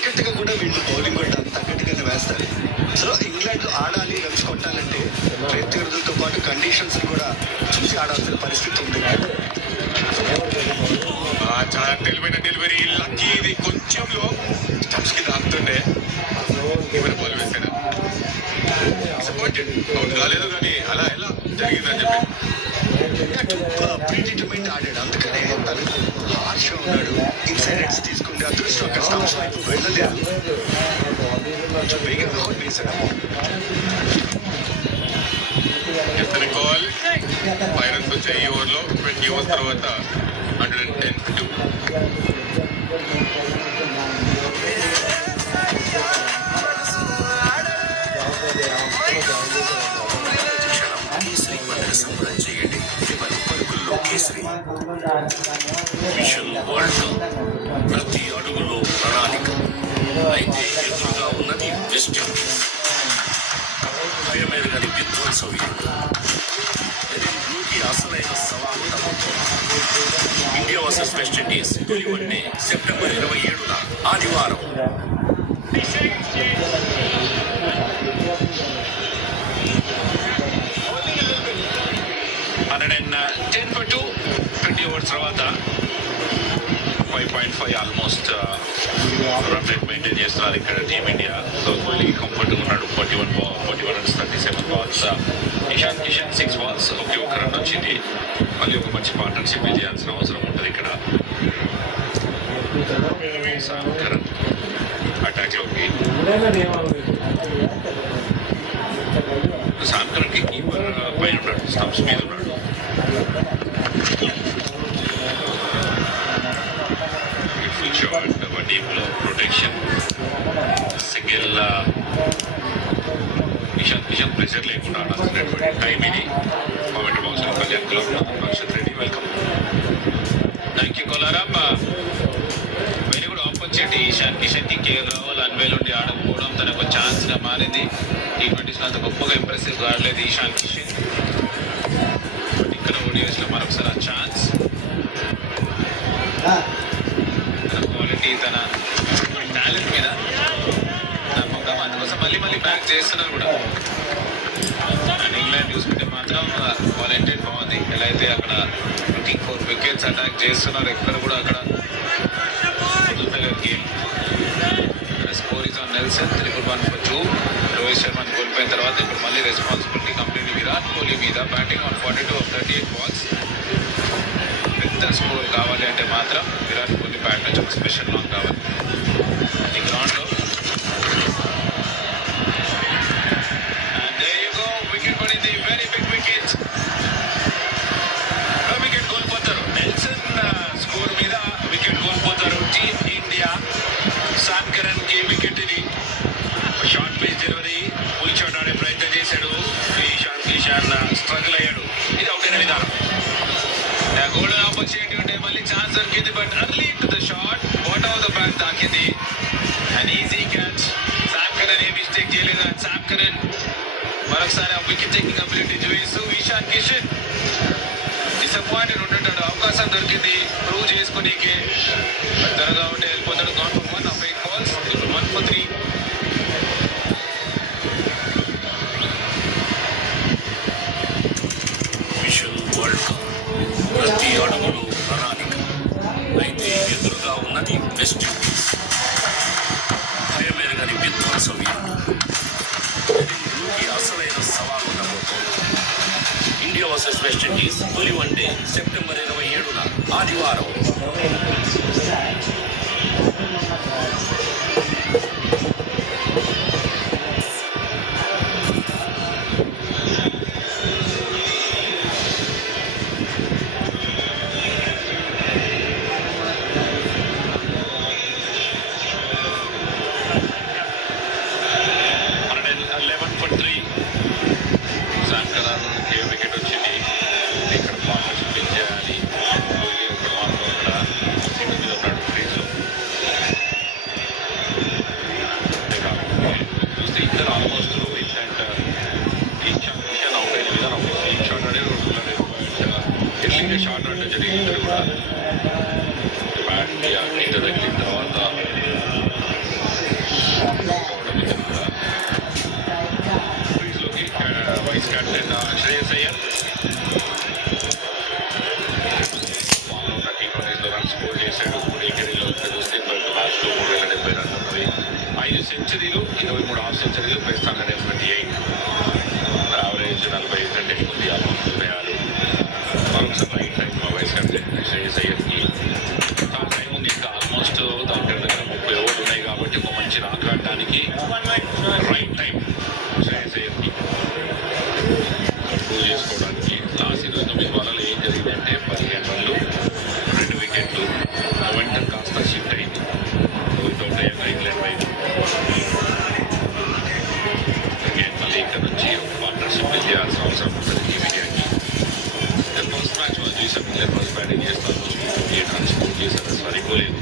తగ్గట్టుగా కూడా వీళ్ళు బౌలింగ్ కూడా తగ్గట్టుగానే వేస్తారు. సో ఇంగ్లాండ్ లో ఆడాలి, రన్స్ కొట్టాలంటే ప్రత్యర్థులతో పాటు కండిషన్స్ కూడా చూసి ఆడాల్సిన పరిస్థితి ఉంది. చాలా తెలివైన డెలివరీ, లక్కీ. ఇది కొంచెంలో స్టంప్స్ కి తాకుతుండే బాల్ వేసాడు. డిసప్పాయింటెడ్, అవుట్ కాలేదు, కానీ అలా ఎలా జరిగిందని చెప్పి ప్రీడిటర్మెంట్ ఆడాడు. అందుకనే తను హార్ష్ గా ఉన్నాడు. ఇన్సైడ్ హెడ్స్ తీసుకుంటే అదృష్టం అక్కడ స్టంప్స్ వైపు వెళ్ళలేదు. కొంచెం వేగంగా వేసాడు. కాల్ 5 runs వచ్చాయి ఈ ఓవర్లో. 20 ఓవర్స్ తర్వాత 110-2. మిషన్ వరల్డ్ ప్రతి అడుగులో ప్రణాళిక. అయితే ఎదురుగా ఉన్నది వెస్ట్ ఇండీస్. భయమేరగని విధ్వంసం. బ్లూకి అసలైన సవాలు ఇండియా వర్సెస్ వెస్ట్ ఇండీస్ తొలి వన్డే సెప్టెంబర్ 27న ఆదివారం. 110-2. 20 ఓవర్స్ తర్వాత 5.5 ఆల్మోస్ట్ రన్ రేట్ మెయింటైన్ చేస్తున్నారు ఇక్కడ టీమిండియా. సో కోహ్లీ కంఫర్ట్గా ఉన్నాడు. 41 runs 37 balls. Ishan Kishan 6 balls, ఒకే ఒక రన్ వచ్చింది. మళ్ళీ ఒక మంచి పార్ట్నర్షిప్ చేయాల్సిన అవసరం ఉంటుంది ఇక్కడ. కరణ్ అటాక్ లోకి. సాంకరణ్ కి కీపర్ పైన ఉన్నాడు, స్టంప్స్ మీద ఉన్నాడు. బ్యూటిఫుల్ షాట్, డీప్ లో ప్రొటెక్షన్. సింగిల్. ఇషాన్ ప్రెషర్ లేకుండా ఆడాల్సినటువంటి టైం ఇది. కామెంట్ బాక్స్ లో Kalyan club Harshat Reddy, welcome. Thank you Kolaram. Very good opportunity. Ishan Kishan కి కేఎల్ రాహుల్ అన్వేల్ నుండి ఆడకపోవడం తనకు ఛాన్స్ గా మారింది. T20s అంత గొప్పగా ఇంప్రెసివ్ గా ఆడలేదు ఇషాన్ కిషన్. ఇక్కడ ఓడిఎస్ లో మరొకసారి ఆ ఛాన్స్. తన క్వాలిటీ, తన టాలెంట్ మీద నమ్మకం, అందుకోసం మళ్ళీ బ్యాక్ చేస్తున్నారు కూడా. అండ్ ఇంగ్లాండ్ చూసుకుంటే మాత్రం క్వాలిటీ బాగుంది. ఎలా అయితే అక్కడ లుకింగ్ ఫర్ వికెట్స్ అటాక్ చేస్తున్నారు, ఎక్కడ కూడా అక్కడ game. Score is on Nelson. 1 for 2. Rohit శర్మని కోల్పోయిన తర్వాత ఇప్పుడు మళ్ళీ రెస్పాన్సిబిలిటీ కంప్లీట్ విరాట్ కోహ్లీ మీద. Batting on 42 of 38 balls. పెద్ద స్కోర్ కావాలి అంటే మాత్రం విరాట్ కోహ్లీ బ్యాట్ నుంచి ఒక స్పెషల్ లాంగ్ కావాలి ఈ గ్రౌండ్లో. వికెట్ పడింది, వెరీ బిగ్ వికెట్. వికెట్ కోల్పోతారు. నెల్సన్ స్కోర్ మీద వికెట్ కోల్పోతారు టీమ్ ఇండియా. సాంకరణ్ కి వికెట్ ఇది. Short pace delivery, full shot ఆడే ప్రయత్నం చేశాడు. ఈశాన్ స్ట్రగుల్ అయ్యాడు. ఇది అవుట్ అయిన విధానం. గోల్డెన్ ఆపర్చునిటీ ఉంటే మళ్ళీ ఛాన్స్ దొరికింది, but early to the shot, bottom of the bat తాకింది. And easy catch. సాంకరణ్ ఏ మిస్టేక్ చేయలేదు. అండ్ సాంకరణ్ మరొకసారి ఆ వికెట్ టేకింగ్ అబిలిటీ చూపిస్తూ ఇషాన్ కిషన్ డిసప్పాయింటెడ్ ఉంటుంటాడు. అవకాశం దొరికింది ప్రూవ్ చేసుకునేకే, త్వరగా ఉంటే వెళ్ళిపోతాడు. Gone for 1 of 8 balls. 1 for 3. Mission world cup ప్రతి అడుగులో ప్రణాళిక. అయితే ఎదురుగా ఉన్నది వెస్ట్ ఇండీస్. భయమేరగని విధ్వంసం. బ్లూకి అసలైన సవాలు ఉండబోతోంది. ఇండియా వర్సెస్ వెస్ట్ ఇండీస్ తొలి వన్డే సెప్టెంబర్ 27న ఆదివారం. వికెట్ వచ్చింది. ఇక్కడ పార్ట్నర్షిప్ చేయాలి. చూస్తే ఇద్దరు almost Rohit and Ishan out అయిన విధానం. షార్ట్ ఆడారు, ఎర్లీగా షార్ట్ ఆడటం జరిగింది. ఇద్దరు కూడా బ్యాట్ గీత తగిలిన తర్వాత 30 రన్లు ఉన్నవి. 5 సెంచరీలు, 23 హాఫ్ సెంచరీలు, ప్లస్ 128. యావరేజ్ 45 కంటే ఎక్కువ, ఆల్మోస్ట్ 26. మరొకసారి right time vice captain Shreyas అయ్యర్కి చాలా టైం ఉంది, ఇంకా ఆల్మోస్ట్ దగ్గర 30 ఓవర్లు ఉన్నాయి కాబట్టి ఒక మంచి రాక్ ఆడటానికి రైట్ టైం శ్రేయస్ అయ్యర్కి ప్రూవ్ చేసుకోవడానికి. లాస్ట్ 29 బాలలో ఏం జరిగిందంటే 15 రన్లు, 2 వికెట్లు, మొమెంటం కాస్త షిఫ్ట్ అయింది వితౌట్ ఇంగ్లాండ్ వైపు. మళ్ళీ ఇక్కడ నుంచి పార్ట్నర్షిప్ చేయాల్సిన అవసరం ఉంటుంది టీమిండియాకి. ఫస్ట్ మ్యాచ్ మనం చూసాం, ఇంగ్లాండ్ ఫస్ట్ బ్యాటింగ్ చేస్తాను, 8 రన్స్ స్కోర్ చేశారు, సరిపోలేదు.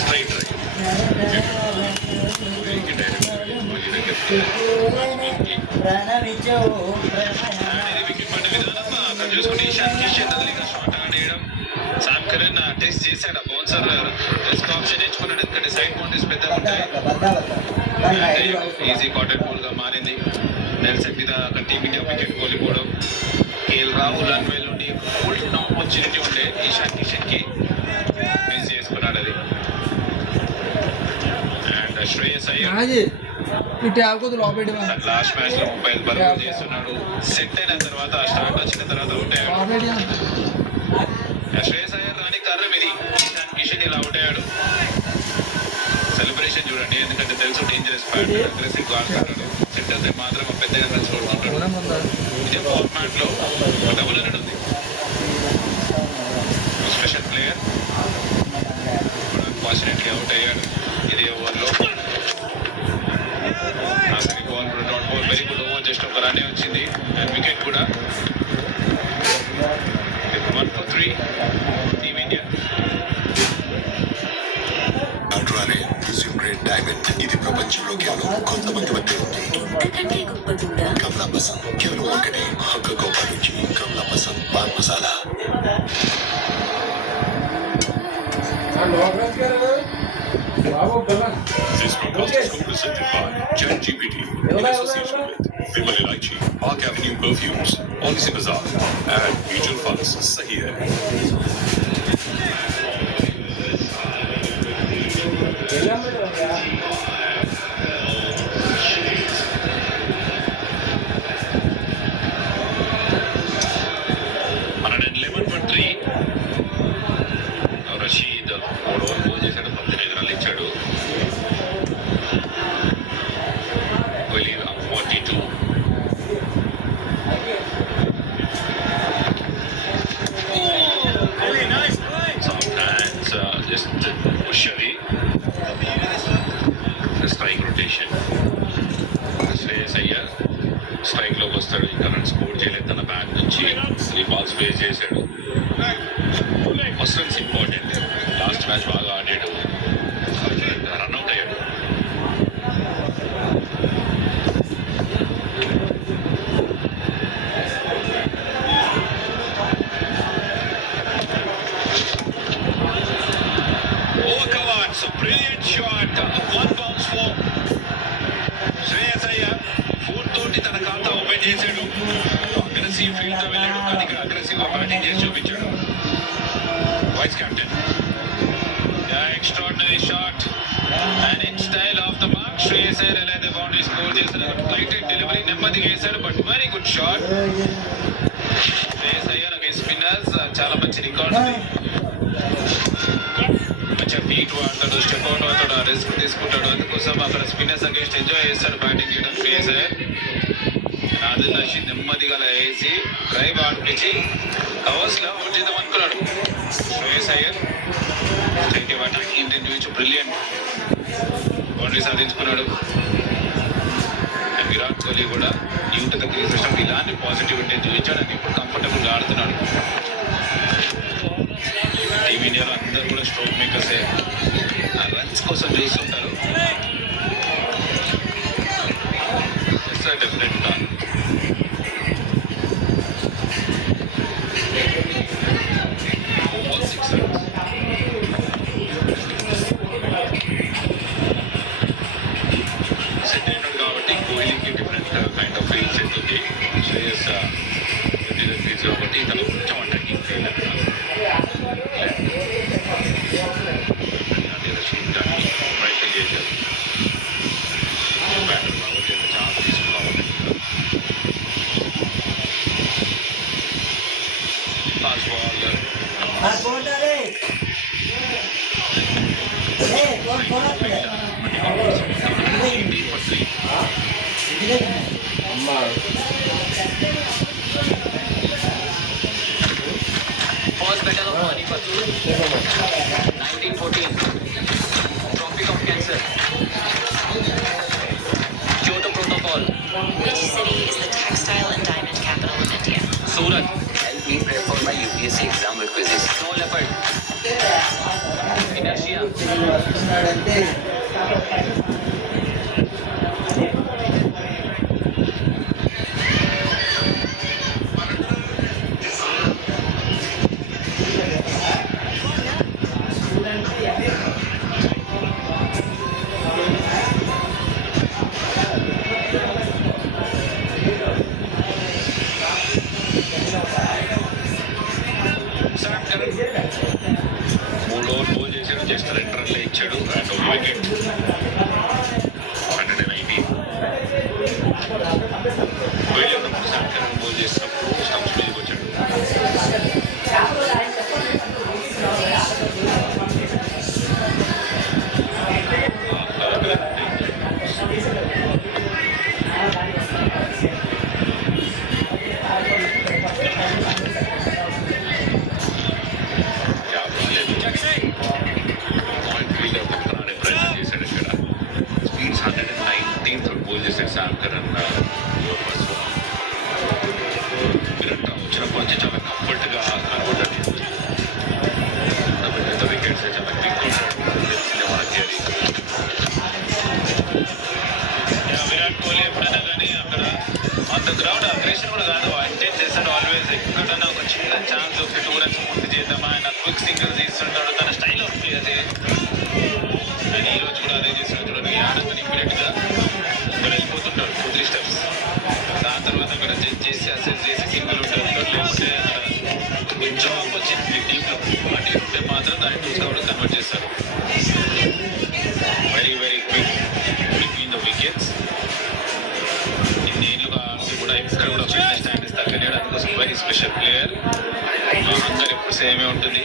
స్ట్రైట్ రైట్ వికెట్ పడిన విధానం అక్కడ చూసుకుంటే ఈశాన్ కిషన్ అదిగా షార్ట్ ఆడేయడం. సామ్ కరణ్ టెస్ట్ చేశాడు, ఆ బౌన్సర్ రిస్క్ ఆప్షన్ ఎంచుకున్నాడు, ఎందుకంటే సైడ్ బౌండరీస్ పెద్దగా ఉంటాయి. ఈజీ కాటెడ్ బౌల్ గా మారింది. నెల్సన్ మీద అక్కడ టీమిండియా వికెట్ కోల్పోవడం. కేఎల్ రాహుల్ అన్వేల్ నుండి గోల్డెన్ ఆపర్చునిటీ ఉండే ఈశాన్ కిషన్ కి మిస్ చేసుకున్నాడు అది. And Shreyas Iyer last match లో 30 పరుగులు చేస్తున్నాడు. సెట్ అయిన తర్వాత స్టార్ట్ వచ్చిన తర్వాత అవుట్ అయ్యాడు. శ్రేయస్ అయ్యర్ రాని కారణం ఇది, ఈశాన్ కిషన్ ఇలా అవుట్ అయ్యాడు. సెలబ్రేషన్ చూడండి, ఎందుకంటే తెలుసు డేంజరస్ బ్యాటర్, అగ్రెసివ్ గా ఆడుతున్నాడు. సెట్ అయితే మాత్రం పెద్దగా రన్స్ కొడుకుంటాడు. ఇదే ఫార్మాట్ లో డబుల్ రన్ ఉంది. స్పెషల్ ప్లేయర్ అన్ఫార్చునేట్లీ అవుట్ అయ్యాడు ఇదే ఓవర్లో. అసలు ball dot ball very good over, just ఒక రన్నే వచ్చింది. అండ్ వికెట్ కూడా 1 for 3 టీమ్ ఇండియా. డైమండ్ ఇది ప్రపంచంలో కేవలం కొంతమంది మధ్య ఉంది. కమలా పసంద్ కేవలం ఒకటి హక్క గొప్ప రుచి. Kamla Pasand pan masala. This broadcast is co-presented by ChatGPT in association with Vimal Ilaichi, Park Avenue Perfumes, Policy Bazaar, and Mutual Funds. Sahi hai. Rashid 3 over bowl చేశాడు, 18 రన్లు ఇచ్చాడు. 42. Sometimes just push away. Strike rotation. Shreyas Iyer strike లోకి వస్తాడు, ఇంకా రన్ స్కోర్ చేయలేదు. తన bat నుంచి 3 balls face చేశాడు. First runs important. Last match బాగా ఆడాడు, రన్అట్ అయ్యాడు. Over covered, so brilliant shot, 1 bounce for Shreyas Iyer. 4 తోటి తన ఖాతా ఓపెన్ చేశాడు. అగ్రెసివ్ ఫీల్డ్ తో వెళ్ళాడు, కానీ ఇక్కడ అగ్రెసివ్ గా బ్యాటింగ్ చేసి చూపించాడు vice captain. Extraordinary shot and in style off the mark. Shreyas Iyer ఎలా అయితే బౌండరీ స్కోర్ చేశాడు, ఫ్లైటెడ్ డెలివరీ నెమ్మదిగా వేశాడు, but very good shot. Shreyas Iyer against spinners చాలా మంచి రికార్డ్ ఉంది. మంచిగా ఫీట్ వాడతాడు, స్టెప్ అవుట్ అవుతాడు, రిస్క్ తీసుకుంటాడు. అందుకోసం అక్కడ స్పిన్నర్స్ అగైన్స్ ఎంజాయ్ చేస్తాడు బ్యాటింగ్ చేయడం శ్రేయస్ అయ్యర్. ఆదిల్ రషీద్ నెమ్మదిగా వేసి డ్రైవ్ ఆడిపించి కవర్స్ లో అవుట్ చేద్దాం అనుకున్నాడు. శ్రేయస్ అయ్యర్ ఇండియన్ చూపించి బ్రిలియంట్ బౌండరీ సాధించుకున్నాడు. అండ్ విరాట్ కోహ్లీ కూడా new to the crease system ఇలాంటి పాజిటివిటీ చూపించాడు. అండ్ ఇప్పుడు కంఫర్టబుల్ గా ఆడుతున్నాడు. టీమిండియాలో అందరూ కూడా స్ట్రోక్ మేకర్సే, రన్స్ కోసం చూస్తుంటారు. డెఫినెట్ గా కాబట్టి కోహ్లీకి డిఫరెంట్ కైండ్ ఆఫ్ ఫీల్స్ ఉంటుంది. శ్రేయస్ కాబట్టి తను కొంచెం attacking First battle of Panipat, 1914. Tropic of Cancer. Kyoto Protocol. Which city is the textile and diamond capital of India? Surat. Help me prep for my UPSC exam with quizzes. Snow leopard. Inertia. Sam Curran 3 over bowl చేశాడు, just 2 రన్లే ఇచ్చాడు and ఒక wicket. 119. Kohli ఉన్నప్పుడు Sam Curran bowl చేసినప్పుడు stumps మీదకి వచ్చాడు. Point fielder పక్కన ఆడే ప్రయత్నం చేశాడు ఇక్కడ. స్పీడ్స్ 119 బౌల్ చేశాడు శామ్ కరణ్. విరాట్ వచ్చినప్పటి నుంచి చాలా కంఫర్ట్గా కనబడ్డాడు. పెద్ద వికెట్స్ చాలా క్విక్ ఉంటాడు, తెలిసిందే మనకి అది. విరాట్ కోహ్లీ ఎప్పుడైనా కానీ అక్కడ అంత గ్రౌండ్ అగ్రెషన్ కూడా కాదు, ఇంటెంట్ చేస్తాడు ఆల్వేస్. ఎక్కడన్నా ఒక చిన్న ఛాన్స్ ఒకటి 2 runs పూర్తి చేద్దామా ఆయన క్విక్ సింగిల్స్ తీస్తుంటాడు, తన స్టైల్ ఉంటుంది అదే. అండ్ ఈ రోజు కూడా అదే చేస్తున్నాడు చూడండి. ఆనందని ఇమీడియట్గా ఇక్కడ వెళ్ళిపోతుంటాడు 2-3 steps. దాని తర్వాత అక్కడ జడ్జ్ చేసి అసెస్ చేసి సింగిల్ ఉంటాడు, లేకపోతే అక్కడ కొంచెం ఆపోజిట్ టీంలో అటు ఉంటే మాత్రం దాన్ని 2 కూడా కన్వర్ట్ చేస్తాడు. Very very quick between the wickets. ఇన్నేళ్ళుగా కూడా ఇక్కడ కూడా ఫిట్నెస్ స్టాండర్డ్స్ తగ్గలేడు, అందుకోసం వెరీ స్పెషల్ ప్లేయర్. అందరు ఎప్పుడు సేమే ఉంటుంది.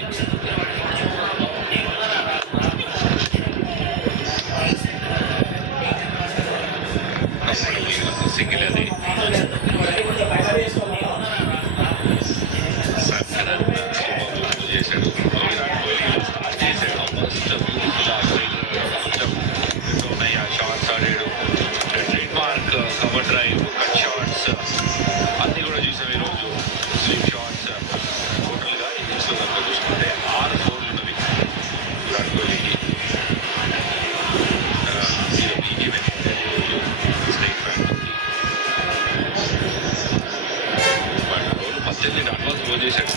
సింగిల్ అది చేశాడు. విరాట్ కోహ్లీ స్టార్ట్ చేశాడు ఆల్మోస్ట్ ఉన్నాయి. ఆ షార్ట్స్ ఆడాడు, trade mark, cover drive, cut shots అన్నీ కూడా చూసాం ఈరోజు. Slip shots. టోటల్గా ఇన్నింగ్స్లో కనుక చూసుకుంటే 6 స్కోర్లు ఉన్నది విరాట్ కోహ్లీకి. స్టేట్ బ్యాంక్ 18 డాట్బాల్స్ గోల్ చేశాడు.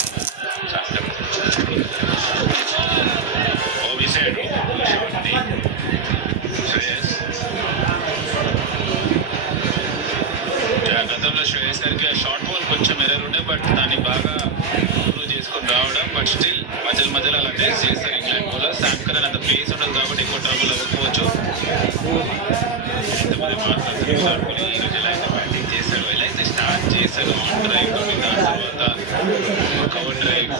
ఓబిసాడు షాట్ని శ్రేయస్. గతంలో శ్రేయస్ గారికి షార్ట్ బాల్ కొంచెం ఎర్రర్ ఉండే, బట్ దాన్ని బాగా ఇంప్రూవ్ చేసుకొని రావడం. బట్ స్టిల్ మధ్యలో అలా టెస్ట్ చేస్తారు ఇంగ్లాండ్ బౌలర్. శామ్ కరణ్ అంత ప్లేస్ ఉండదు కాబట్టి ఎక్కువ ట్రబుల్ అవ్వకపోవచ్చు. ఎంతమంది మాట్లాడుతున్నారు విరాట్ కోహ్లీ ఈరోజు ఎలా అయితే బ్యాటింగ్ చేశాడు, ఎలా అయితే స్టార్ట్ చేశాడు. ఆన్ డ్రైవ్, దాని తర్వాత కవర్ డ్రైవ్.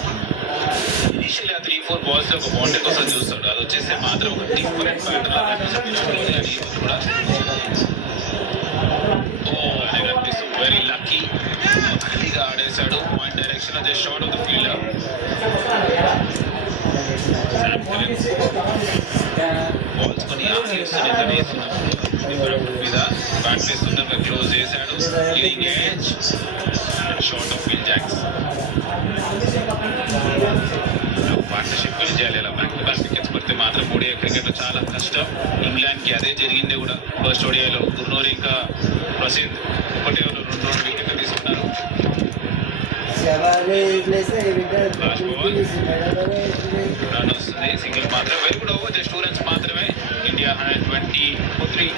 ఇనిషియల్లీ ఆ 3-4 balls లో ఒక బౌండరీ కోసం చూస్తాడు, అది వచ్చేస్తే మాత్రం ఒక డిఫరెంట్ ప్యాటర్న్ లాగా కనిపిస్తుంది. అని కూడా వెరీ లక్కీ అర్లీగా ఆడేశాడు. పాయింట్ డైరెక్షన్ అదే shot off the fielder. Balls కొన్ని ఆకేస్తున్నాడు మీద బ్యాట్ వేస్తుండగా క్లోజ్ చేశాడు. Leading edge shot off Phil Jacks. Partnership చేయాలి. ఇలా బ్యాక్ టు బ్యాక్ వికెట్స్ పడితే మాత్రం ఓడిఐ క్రికెట్లో చాలా కష్టం. ఇంగ్లాండ్కి అదే జరిగింది కూడా. ఫస్ట్ ఓడిఐలో గుర్నూర్ ఇంకా ప్రసిద్ధ్ ఒకటే 2 వికెట్లు తీసుకున్నారు. రన్ వస్తుంది, సింగిల్ మాత్రమే. Very good over, just 2 runs మాత్రమే. ఇండియా 123.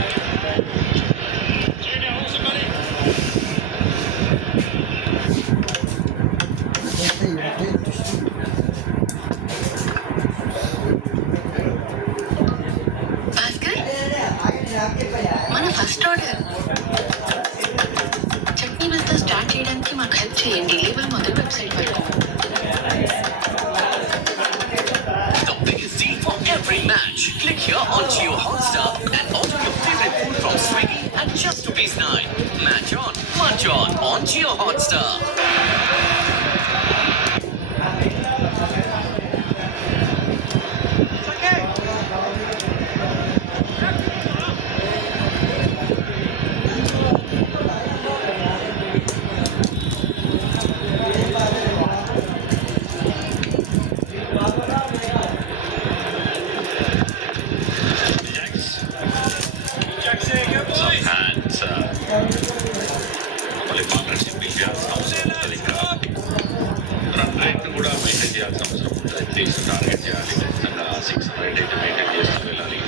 మన ఫస్ట్ ఆర్డర్ చట్నీ బస్తా స్టార్ట్ చేయడానికి మాకు హెల్ప్ చేయండి. లేబుల్ మొదటి వెబ్సైట్ వరకు. Jio Hotstar. హ్యాండ్స్ మళ్ళీ పార్ట్నర్షిప్ బిల్డ్ చేయాల్సిన అవసరం ఉంటుంది. ఇంకా రన్ రేట్ కూడా మెయింటైన్ చేయాల్సిన అవసరం ఉంటుంది. తీసి టార్గెట్ చేయాలి, ఖచ్చితంగా 600 అయితే మెయింటైన్ చేస్తూ వెళ్ళాలి.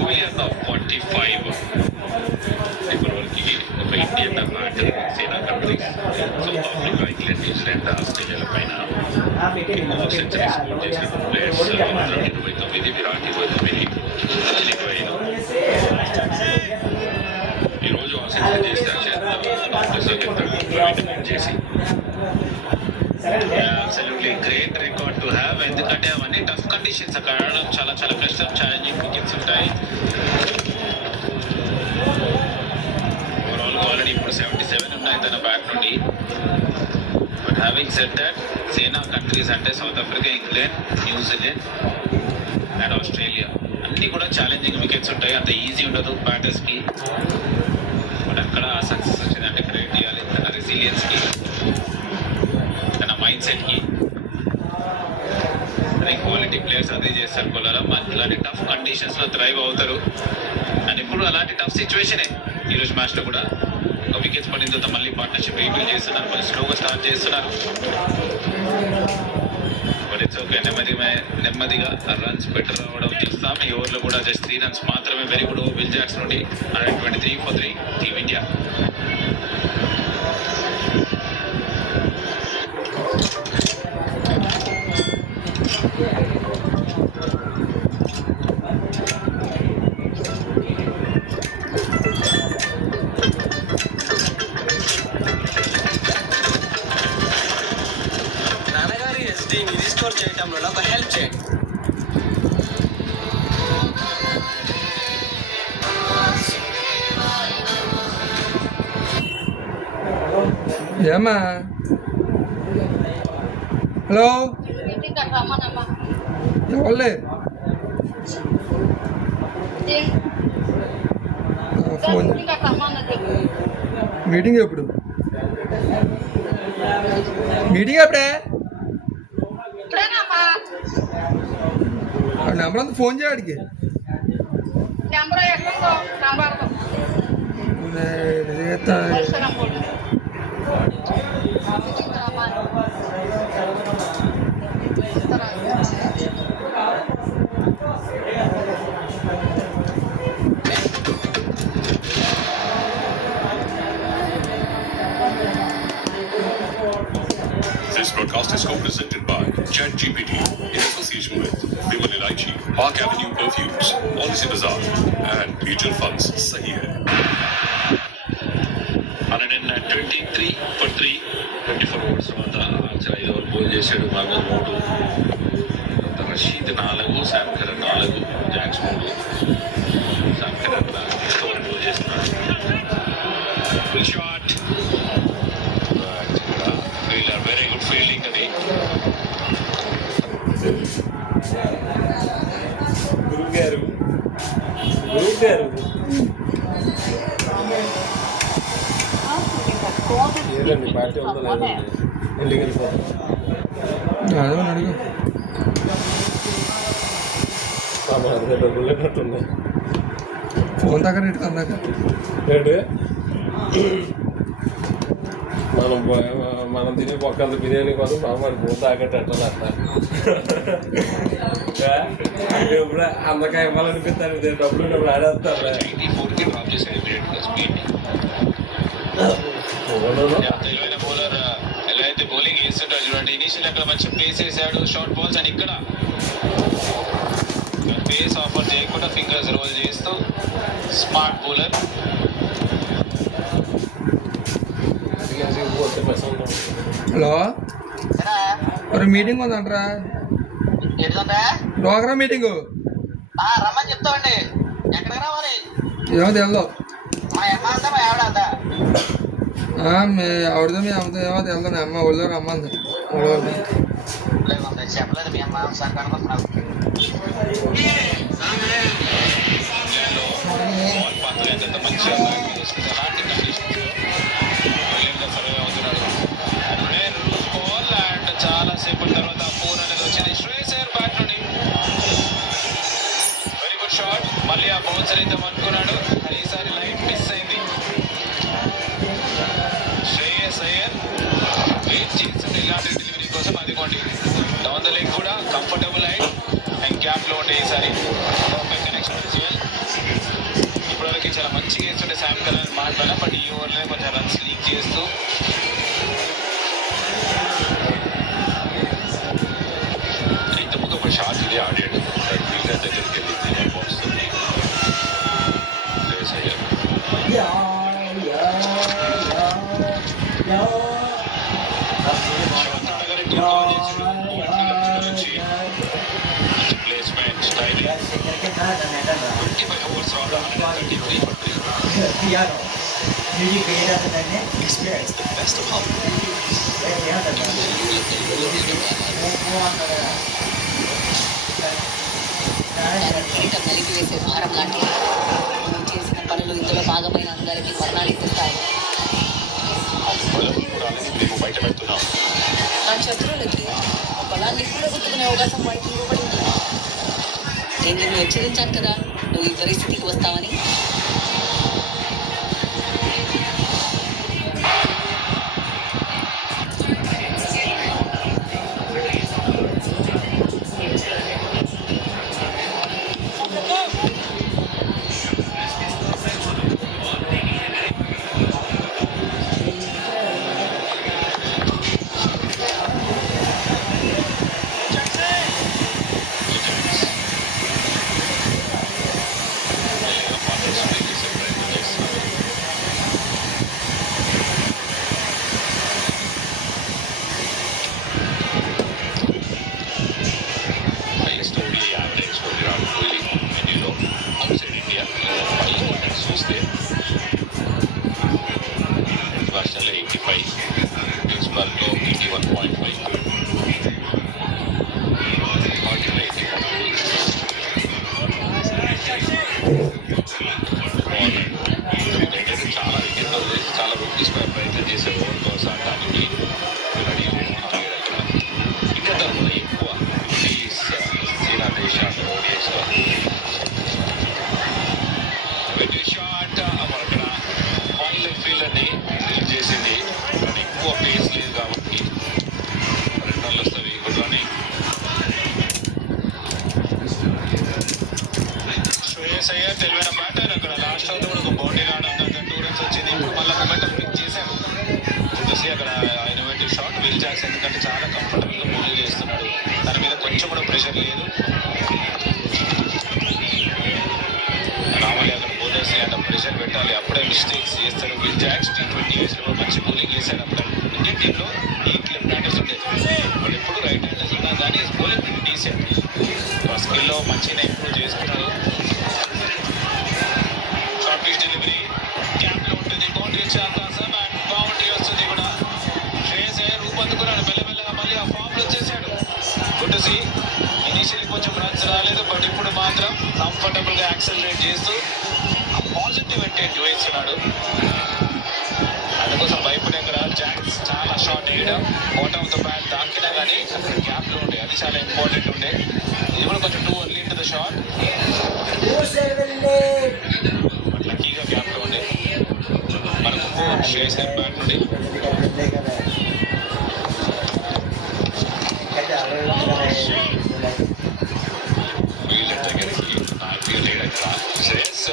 Million of 45 ఇప్పటివరకు ఒక ఇండియన్ అట్లాంటి SENA countries South Africa, England, New Zealand, ఆస్ట్రేలియాల పైన సెంచరీ స్కోర్ చేసిన ప్లేయర్స్ 29, విరాట్ 29, సచిన్ 25. ఈరోజు ఆ సెంచరీ చేసి absolutely great record to have. ఎందుకంటే అవన్నీ టఫ్ కండిషన్స్, అక్కడ ఆడడం చాలా చాలా కష్టం, ఛాలెంజింగ్ వికెట్స్ ఉంటాయి. ఓవరాల్ ఆల్రెడీ ఇప్పుడు 77 ఉన్నాయి తన బ్యాట్ నుండి. But having said that, SENA countries అంటే South Africa, England, New Zealand and Australia అన్నీ కూడా ఛాలెంజింగ్ వికెట్స్ ఉంటాయి. అంత ఈజీ ఉండదు బ్యాటర్స్కి. బట్ అక్కడ సక్సెస్ వచ్చిందంటే క్రియేట్ చేయాలి తన రెసిలియన్స్కి, తన మైండ్ సెట్కి. క్వాలిటీ ప్లేయర్స్ అదే చేస్తారు కొల్లారం. ఇలాంటి టఫ్ కండిషన్స్లో థ్రైవ్ అవుతారు. అండ్ ఇప్పుడు అలాంటి టఫ్ సిచ్యువేషనే ఈరోజు మ్యాచ్లో కూడా. ఒక వికెట్స్ పడిన తర్వాత మళ్ళీ పార్ట్నర్షిప్ రీబిల్డ్ చేస్తున్నారు, మళ్ళీ స్లోగా స్టార్ట్ చేస్తున్నారు. బట్ ఇట్స్ ఓకే, నెమ్మదిగా రన్స్ బెటర్ రావడం చూస్తాం. ఈ ఓవర్లో కూడా జస్ట్ 3 runs మాత్రమే. వెరీ గుడ్ విల్ జాక్స్ నుండి 123 for 3 టీమ్ ఇండియా. నాన్నగారి ఎస్డీని రీస్టోర్ చేయడంలో నాకు హెల్ప్ చేయండి. ఏమ్మా? హలో, ఎవరులే? ఫోన్ మీటింగ్ ఎప్పుడు? మీటింగ్ ఎప్పుడే? ఆ నెంబర్ అంతా ఫోన్ చేయడానికి. This broadcast is co-presented by ChatGPT in association with Vimal Ilaichi, Park Avenue Perfumes, Policy Bazaar, and Mutual Funds. Sahi hai. 123 for 3, 24 overs తర్వాత ఆర్చర్ 5 ఓవర్ బౌల్ చేశాడు. Mahmood 3, Rashid 4, Sam Curran 4, Jacks 3. Sam Curran over bowl చేస్తున్నాడు. Full shot, fielder very good fielding. అది గురువు గారు ఏదండి party ఉందో లేదండి, ఇంటికి వెళ్ళిపోతాం. అదే అడుగు. అదే డబ్బులు లేనట్టుంది. ఫోన్ దగ్గర ఇటు అందాక ఏంటి మనం తినే పక్కన బిర్యానీ కోసం మామూలు పూత తాగేటట్టు అట్లా ఇప్పుడు అందరికీ ఇవ్వాలనిపిస్తారు. డబ్బులు ఉన్నప్పుడు ఆడేస్తారు. 84కి డ్రాప్ చేశాడు ఇమీడియట్గా స్పీడ్ని. తెలివైన బౌలర్ ఎలా అయితే బౌలింగ్ వేస్తుంటాడు చూడండి. ఇనిషియల్ అక్కడ మంచి పేస్ వేసాడు, షార్ట్ బాల్స్. అని ఇక్కడ పేస్ ఆఫర్ చేయకుండా ఫింగర్స్ రోల్ చేస్తూ స్మార్ట్ బౌలర్. హలో, మరి మీటింగ్ ఉందంటరా? ప్రోగ్రామ్ మీటింగు రమ్మని చెప్తామండి. ఎక్కడికి రావాలి ఏమో తెల్లో మా అమ్మ అంతా మా ఆవిడ అంతా మీ ఆవిడతో మీ అమ్మతో ఏమో తెల్లో మీ అమ్మ ఊళ్ళో రమ్మంది ఊళ్ళో లేదు చెప్పలేదు మీ అమ్మ ఒకసారి కనుకొస్తున్నావు ఎంత మంచిగా అలాంటి కండిషన్స్ బ్రిలియంట్గా సర్వే అవుతున్నాడు. లూజ్ బాల్ అండ్ చాలా సేపటి తర్వాత 4 అనేది వచ్చింది. శ్రేయస్ అయ్యర్ బ్యాట్ నుండి వెరీ గుడ్ షాట్. మళ్ళీ ఆ బౌన్సర్ అయితే అనుకున్నాడు, ఈసారి లైట్ మిస్ అయింది. శ్రేయస్ అయ్యర్ వెయిట్ చేస్తుంది ఇలాంటి డెలివరీ కోసం. అదిగోండి డౌన్ ద లెగ్ కూడా కంఫర్టబుల్ లైన్ అండ్ గ్యాప్ లో ఉండే ఈసారి ఇప్పటివరకు చాలా మంచిగా వేస్తుంటే శామ్ కరన్ మాట్లాడినా, బట్ ఈ ఓవర్లోనే కొంచెం రన్స్ లీక్ చేస్తూ ఇంతకుముందు ఒక షాట్ ఇది ఆడాడు, ఫీల్డర్ దగ్గరికి వెళ్ళి వస్తుంది. ప్లేస్మెంట్ స్టైల్ 25 overs రావడం 133 for 3. Experience the best of home. జీవితం నలిపివేసే భారం లాంటిది. నువ్వు చేసిన పనులు ఇందులో భాగమైన అందరికీ మరణాలు ఎత్తుతాయి. మేము బయట పెడుతున్నాం. నా శత్రువులకి ఆ బలాన్ని కూడా గుర్తుకునే అవకాశం వాడికి ఇవ్వబడింది. నేను నిన్ను హెచ్చరించాను కదా నువ్వు ఈ పరిస్థితికి వస్తావని. చూస్తే భాషలో 85, న్యూస్బాల్లో 81.5, చాలా వికెట్లు వదిలేసి చాలా రూట్ తీసుకునే ప్రయత్నం చేసే ఓవర్ కోసం ఆడడానికి ఇంకా తరఫున ఎక్కువ చీనా దేశాల్లో ఓడిఎస్లో షాట్ అక్కడ వైల్డ్ ఫీల్డర్ని రిలీజ్ చేసింది. కానీ ఎక్కువ పేస్ లేదు కాబట్టి 2 runs వస్తుంది. Good running. శ్రేయస్ అయ్యర్ తెలివైన బ్యాటర్. అక్కడ లాస్ట్ అవుట్ కూడా ఒక బౌండరీ రావడం, దాంట్లో 2 runs వచ్చింది. ఇప్పుడు మళ్ళీ మొమెంటం పిక్ చేశాడు. చూసి అక్కడ ఇన్నోవేటివ్ షాట్ విల్ జాక్స్, ఎందుకంటే చాలా కంఫర్టబుల్గా బౌలింగ్ చేస్తున్నాడు. తన మీద కొంచెం కూడా ప్రెషర్ లేదు. రావాలి అక్కడ బౌలర్స్ అంటే ప్రెషర్ పెట్టాలి, అప్పుడే మిస్టేక్స్ చేస్తారు. విల్ జాక్స్ T20 మంచి బౌలింగ్ చేశాడు. అప్పుడు ఇండియన్ టీంలో 8 లెఫ్ట్ హ్యాండర్స్ ఉండేది, వాళ్ళు ఎప్పుడు రైట్ హ్యాండర్స్ ఉన్నా కానీ బౌలింగ్ pretty డీసెంట్. ఆ స్కిల్లో మంచిగా ఇంప్రూవ్ చేసుకున్నారు. షార్ట్ పిచ్ డెలివరీ క్యాప్లో ఉంటుంది, బౌండరీ వచ్చే అవకాశం అండ్ బౌండరీ వస్తుంది కూడా. శ్రేయస్ అయ్యర్ రూపొందుకున్నాడు మెల్లమెల్లగా, మళ్ళీ ఆ ఫామ్లో వచ్చేసాడు. గుడ్ సి ఇనిషియల్ కొంచెం రన్స్ రాలేదు, బట్ ఇప్పుడు మాత్రం కంఫర్టబుల్గా యాక్సలరేట్ చేస్తూ ఆ పాజిటివ్ ఇంటెంట్ వేస్తున్నాడు. అందుకోసం భయపడే అక్కడ జాక్స్ చాలా షార్ట్ వేయడం, బాటమ్ ఆఫ్ ద బ్యాట్ దాకినా కానీ అక్కడ గ్యాప్లో ఉండే, అది చాలా ఇంపార్టెంట్ ఉండే. ఇది కూడా కొంచెం too early into the shot, but లక్కీగా గ్యాప్లో ఉండే. మనకు 4 శ్రేయస్ అయ్యర్ బ్యాట్ నుండి వీళ్ళ దగ్గరికి IPL లేడక్కడ. Shreyas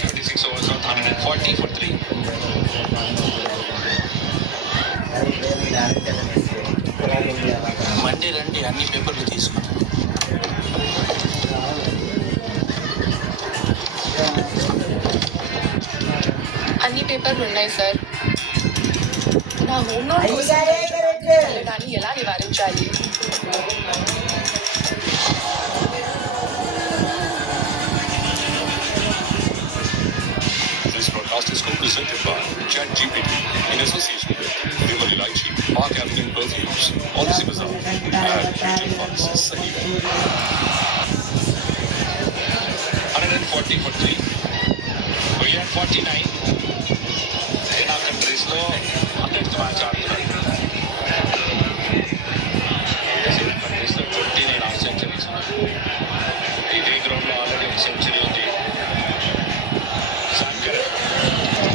26 overs 140 for 3. మండే రండి అన్ని పేపర్లు తీసుకుంటాం. అన్ని పేపర్లు ఉన్నాయి సార్. నా హోమ్ లోన్ దాన్ని ఎలా నివారించాలి? Master School presented by ChatGPT in association with Vimal Ilaichi, Park Avenue Perfumes, Policy Bazaar, and Mutual Funds, Sahiwal. 140 for 3. We had 49. 10 countries లో 100th మ్యాచ్ ఆడుతున్నారు